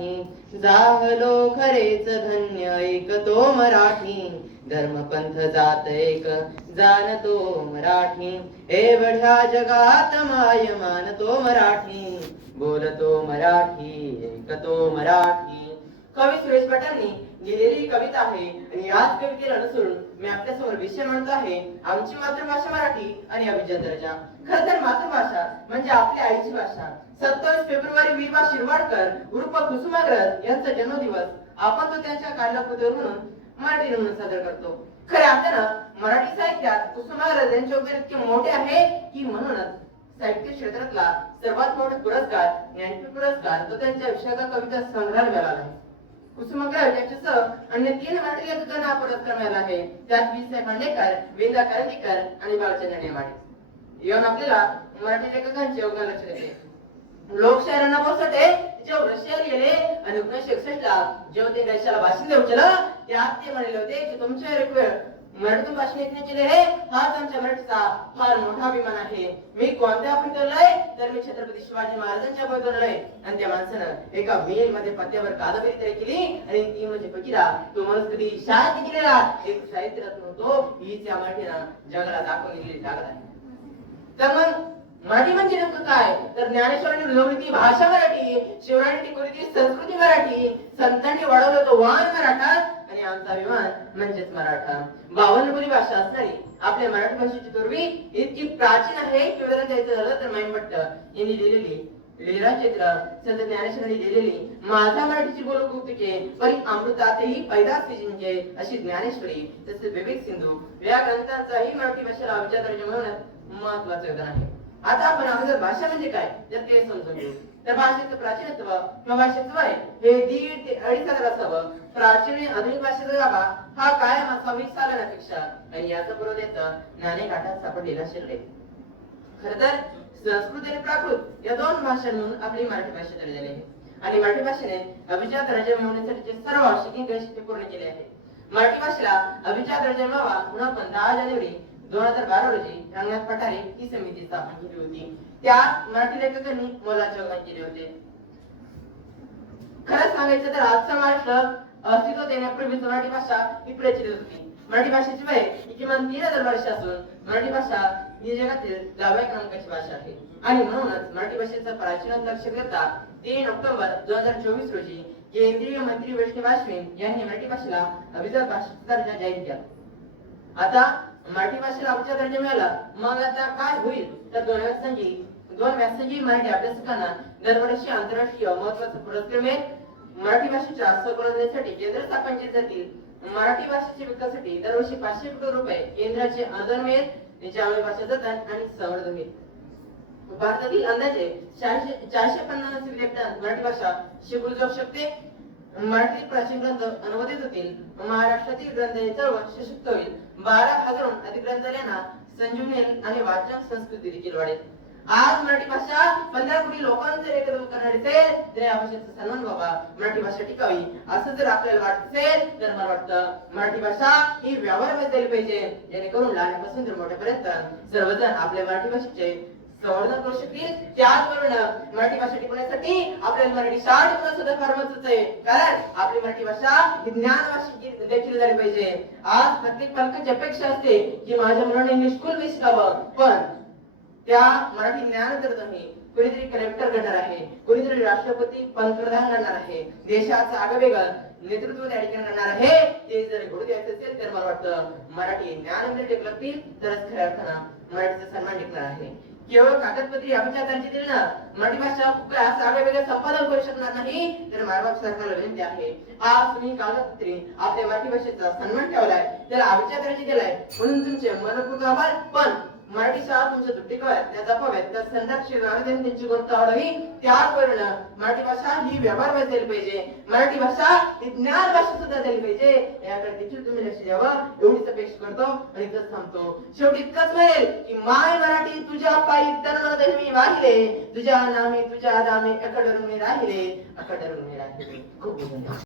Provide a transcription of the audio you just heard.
मराठी, जाहलो खरेच धन्य एक तो मराठी, धर्म पंथ जात एक जाणतो मराठी, एवढ्या जगात माय मानतो मराठी, बोलतो मराठी एक तो मराठी. कवी सुरेश भटांनी लिहिलेली कविता आहे आणि याच कवितेला अनुसरून मी आपल्या समोर विषय म्हणतो आहे आमची मातृभाषा मराठी आणि अभिजात दर्जा. खरं तर मातृभाषा म्हणजे आपल्या आईची भाषा. 27 फेब्रुवारी विवा शिरवाडकर उर्फ कुसुमाग्रज यांचा जन्मदिवस आपण तो त्यांच्या काढला म्हणून मराठी म्हणून साजरा करतो. खरे आपल्याला मराठी साहित्यात कुसुमाग्रज यांचे योगदान इतके मोठे आहे की म्हणूनच साहित्य क्षेत्रातला सर्वात मोठा पुरस्कार ज्ञानपीठ पुरस्कार तो त्यांच्या विशाखा कविता संग्रहाला मिळाला आहे. कुसुमाग्रज यांच्यासह अन्य 3 मराठी लेखकांना हा पुरस्कार मिळाला आहे. त्यात वि. खांडेकर, विंदा करंदीकर आणि बाळचंद्र नेमाडे. यावरून आपल्याला मराठी लेखकांचे योगदान लक्षात येते. लोकशाहीर अण्णाभाऊ साठे जेव्हा रशियाला गेले आणि 1961 ला जेव्हा ते देशाला भाषण देऊ केलं त्यात ते म्हणले होते की तुमच्या एक वेळ मराठीतून भाषण ऐकण्याचे हे हाच आमच्या मराठीचा फार मोठा अभिमान आहे. मी कोणत्या आपण ठरलंय तर मी छत्रपती शिवाजी महाराजांच्या बदललंय. आणि त्या माणसानं एका मेल मध्ये पत्त्यावर कादंबरी तयार केली आणि ती म्हणजे फकीरा तो माणूस कधी शाळेत गेलेला एक साहित्य रत्न होतो. हीच या मराठीनं जगाला दाखवून दिलेली ताकद आहे. तर मग मराठी म्हणजे नेमकं काय तर ज्ञानेश्वरांनी रुजवली ती भाषा मराठी, शिवरायांनी टिकवली ती संस्कृती मराठी, संतांनी वाढवलं तो वाण मराठा आणि आमचा अभिमान म्हणजेच मराठा. 52 बोली भाषा असणारी आपल्या मराठी भाषेची पूर्वी इतकी प्राचीन आहे की उदाहरण द्यायचं झालं तर माईभट्ट यांनी लिहिलेली लीला चित्र, संत ज्ञानेश्वरांनी लिहिलेली माझा मराठीची बोल कौतुके परी अमृतातही पैदास जिंके अशी ज्ञानेश्वरी तसेच विवेक सिंधू या ग्रंथांचाही मराठी भाषेला अभिजात दर्जा मिळवण्यात महत्त्वाचं योगदान आहे. आता आपण अगोदर भाषा म्हणजे काय तर ते समजून घेऊ. तर भाषेचं प्राचीनत्व किंवा भाषेचं वय हे 1.5 ते 2.5 असावं. प्राचीन आणि आधुनिक भाषेचा गाभा हा कायम असावा 20 सालांपेक्षा आणि याचा पुरावा नाणेकाठात सापडलेला शिल्लक. खरं तर संस्कृत आणि प्राकृत या 2 भाषांमधून आपली मराठी भाषा तयार झाली आहे आणि मराठी भाषेने अभिजात दर्जा मिळवण्यासाठी सर्व आवश्यक निकष पूर्ण केले आहेत. मराठी भाषेला अभिजात दर्जा मिळावा म्हणून आपण 10 जानेवारी 2012 रोजी रंगनाथ पठारे ही समिती स्थापन केली होती. त्यात मराठी लेखकांनी मोलाचे योगदान केले होते. खरं सांगायचं तर आजचा महाराष्ट्र अस्तित्व देण्यापूर्वी मराठी भाषा ही प्रचलित होती. मराठी भाषेची वय किमान 3000 वर्ष असून मराठी भाषा ही जगातील 10व्या क्रमांकाची भाषा आहे आणि म्हणूनच मराठी भाषेचा प्राचीनत्व लक्षात घेता 3 ऑक्टोबर 2024 रोजी केंद्रीय मंत्री वैष्णव आश्विन यांनी मराठी भाषेला अभिजात भाषेचा दर्जा जाहीर केला. आता मराठी भाषेला अभिजात दर्जा मिळाला मग आता काय होईल तर 2 व्यासंगी मराठी अभ्यासकांना दरवर्षी आंतरराष्ट्रीय महत्त्वाचा पुरस्कार मिळेल. मराठी भाषेच्या संवर्धनासाठी केंद्र स्थापन केले जातील. मराठी भाषेच्या विकासासाठी दरवर्षी 500 कोटी रुपये केंद्राचे अनुदान मिळेल. त्याच्यामुळे भाषा जतन आणि संवर्धन होईल. भारतातील अंदाजे 450 विद्यापीठांत मराठी भाषा शिकवली जाऊ शकते. मराठी प्राचीन ग्रंथ अनुवादित होतील. महाराष्ट्रातील ग्रंथालय चळवळ सशक्त होईल. 12,000हून अधिक ग्रंथालयांना संजीवनी आणि वाचन संस्कृती देखील वाढेल. आज मराठी भाषा 15 कोटी लोकांचे एकत्रित करणारी असेल तर या भाषेचा सन्मान व्हावा, मराठी भाषा टिकावी असं जर आपल्याला वाटत असेल तर मला वाटतं मराठी भाषा ही व्यवहारामध्ये झाली पाहिजे जेणेकरून लहानापासून तर मोठ्यापर्यंत सर्वजण आपल्या मराठी भाषेचे संवर्धन करू शकतील. त्याचबरोबर मराठी भाषा टिकवण्यासाठी आपल्याला मराठी शाळा टिकवणं सुद्धा फार महत्त्वाचं आहे कारण आपली मराठी भाषा ही ज्ञान भाषा देखील झाली पाहिजे. आज प्रत्येक पालकाची अपेक्षा असते की माझ्या मुलाने इंग्लिश स्कूल शिकावं पण त्या मराठी ज्ञान करत नाही. कोणीतरी कलेक्टर घडणार आहे, कोणीतरी राष्ट्रपती पंतप्रधान घडणार आहे, देशाचं आगवेगळं नेतृत्व त्या ठिकाणी करणार आहे. ते जर घडू द्यायचं असेल तर मला वाटतं मराठी ज्ञान जर टिकलं तरच खऱ्या अर्थानं मराठीचा सन्मान टिकणार आहे. केवळ कागदपत्री अभिजात दर्जा दिले ना मराठी भाषा काय असं आगवेगळं संपादन करू शकणार नाही. तर महाराष्ट्र सरकारला विनंती आहे आज तुम्ही कागदपत्री आपल्या मराठी भाषेचा सन्मान ठेवलाय त्याला अभिजात दर्जा दिलाय म्हणून तुमचे मनपूर्वक आभार. पण मराठी शाळा तुमच्या दुट्टीकवायत त्या जपाव्यात त्या संरक्षण त्यांची गुणवत्ता वाढवी. त्याचबरोबर मराठी भाषा ही व्यवहार झाली पाहिजे. मराठी भाषा ही ज्ञान भाषा सुद्धा झाली पाहिजे. याकडे देखील तुम्ही लक्ष द्यावं एवढीच अपेक्षा करतो आणि इथंच थांबतो. शेवटी इतकंच म्हणेल की माय मराठी तुझ्या पायी तन मन धन मी वाहिले तुझ्या नामे तुझ्या दामे अकडरून राहिले अकडरून राहिले. खूप धन्यवाद.